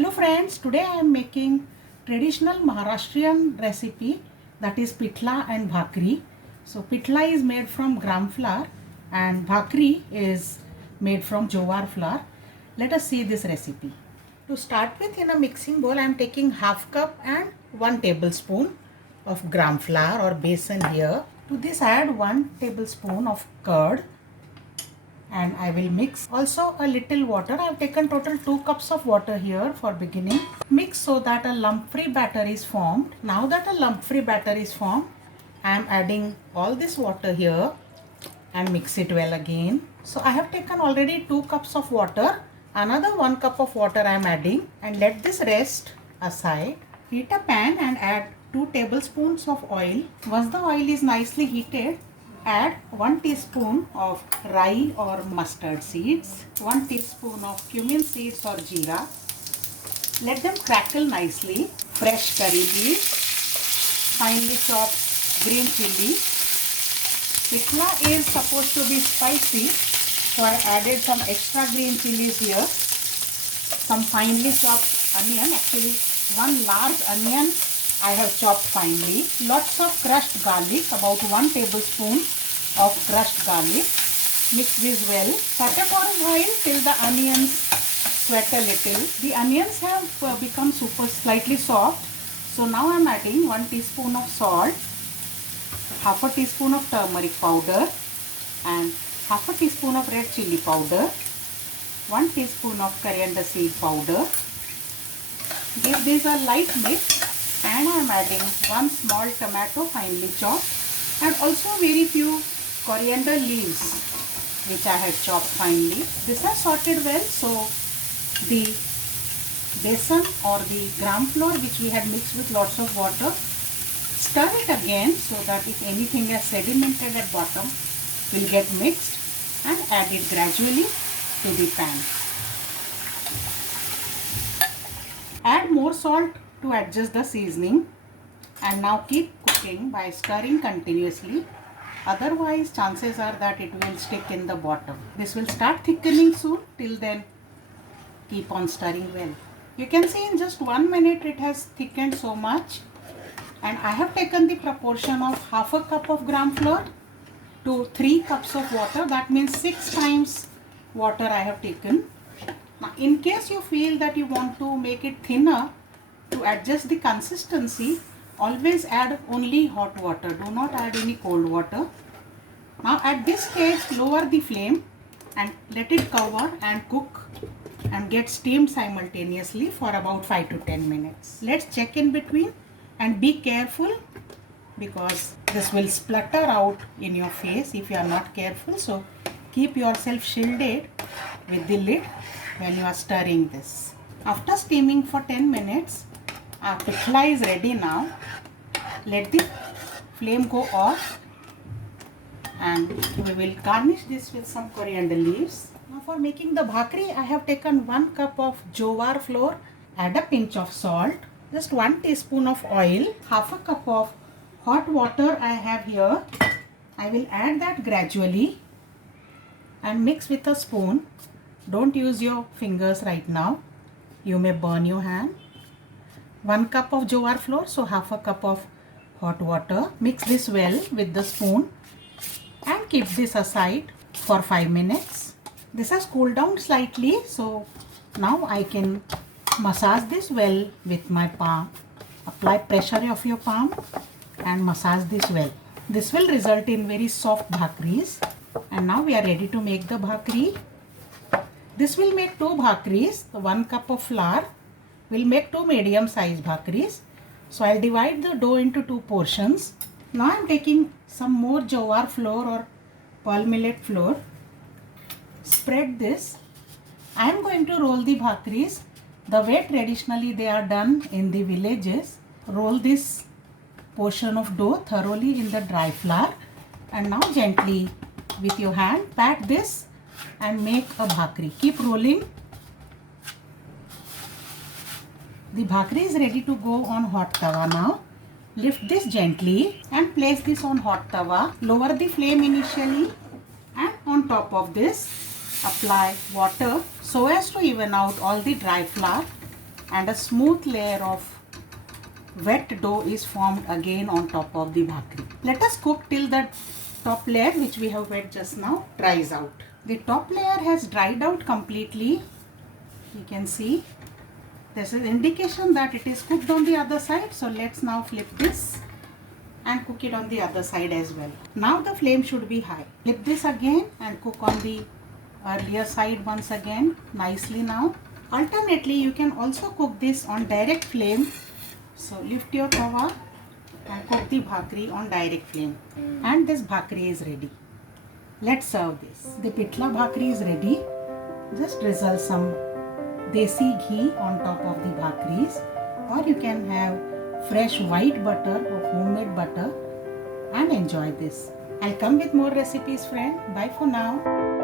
Hello friends, today I am making traditional Maharashtrian recipe, that is pitla and bhakri. So pitla is made from gram flour and bhakri is made from jowar flour. Let us see this recipe. To start with, in a mixing bowl I am taking half cup and 1 tablespoon of gram flour or besan here. To this add 1 tablespoon of curd and I will mix also a little water. I have taken total 2 cups of water here for beginning. Mix so that a lump free batter is formed. Now that a lump free batter is formed, I am adding all this water here and mix it well again. So I have taken already 2 cups of water. Another 1 cup of water I am adding and let this rest aside. Heat a pan and add 2 tablespoons of oil. Once the oil is nicely heated, add 1 teaspoon of rye or mustard seeds, 1 teaspoon of cumin seeds or jeera. Let them crackle nicely. Fresh curry leaves, finely chopped green chilli. Pitla is supposed to be spicy, so I added some extra green chilies here. Some finely chopped onion, actually 1 large onion I have chopped finely. Lots of crushed garlic, about 1 tablespoon of crushed garlic. Mix this well. Saute for a while till the onions sweat a little. The onions have become slightly soft. So now I am adding 1 teaspoon of salt, half a teaspoon of turmeric powder and half a teaspoon of red chili powder, 1 teaspoon of coriander seed powder. Give this a light mix. And I am adding 1 small tomato finely chopped and also very few coriander leaves which I have chopped finely. This has sauteed well, so the besan or the gram flour which we had mixed with lots of water, stir it again so that if anything has sedimented at bottom will get mixed and add it gradually to the pan. Add more salt to adjust the seasoning and now keep cooking by stirring continuously, otherwise chances are that it will stick in the bottom. This will start thickening soon. Till then keep on stirring well. You can see in just 1 minute it has thickened so much, and I have taken the proportion of half a cup of gram flour to 3 cups of water. That means 6 times water I have taken. Now in case you feel that you want to make it thinner, to adjust the consistency, always add only hot water. Do not add any cold water. Now at this stage, lower the flame and let it cover and cook and get steamed simultaneously for about 5 to 10 minutes. Let's check in between and be careful because this will splutter out in your face if you are not careful. So keep yourself shielded with the lid when you are stirring this. After steaming for 10 minutes, our pitla is ready now. Let the flame go off and we will garnish this with some coriander leaves. Now for making the bhakri, I have taken 1 cup of jowar flour, add a pinch of salt, just 1 teaspoon of oil, half a cup of hot water I have here. I will add that gradually and mix with a spoon. Don't use your fingers right now. You may burn your hand. 1 cup of jowar flour, so half a cup of hot water. Mix this well with the spoon and keep this aside for 5 minutes. This has cooled down slightly, so now I can massage this well with my palm. Apply pressure of your palm and massage this well. This will result in very soft bhakris. And now we are ready to make the bhakri. This will make 2 bhakris. The 1 cup of flour will make 2 medium size bhakris. So I'll divide the dough into 2 portions. Now I'm taking some more jowar flour or pearl millet flour. Spread this. I'm going to roll the bhakris the way traditionally they are done in the villages. Roll this portion of dough thoroughly in the dry flour and now gently with your hand pat this and make a bhakri. Keep rolling. The bhakri is ready to go on hot tawa now. Lift this gently and place this on hot tawa. Lower the flame initially and on top of this apply water so as to even out all the dry flour and a smooth layer of wet dough is formed again on top of the bhakri. Let us cook till the top layer, which we have wet just now, dries out. The top layer has dried out completely. You can see this is indication that it is cooked on the other side. So let's now flip this and cook it on the other side as well. Now the flame should be high. Flip this again and cook on the earlier side once again nicely now. Alternately, you can also cook this on direct flame. So lift your tawa and cook the bhakri on direct flame. And this bhakri is ready. Let's serve this. The pitla bhakri is ready. Just drizzle some desi ghee on top of the bhakris, or you can have fresh white butter or homemade butter and enjoy this. I'll come with more recipes, friend. Bye for now.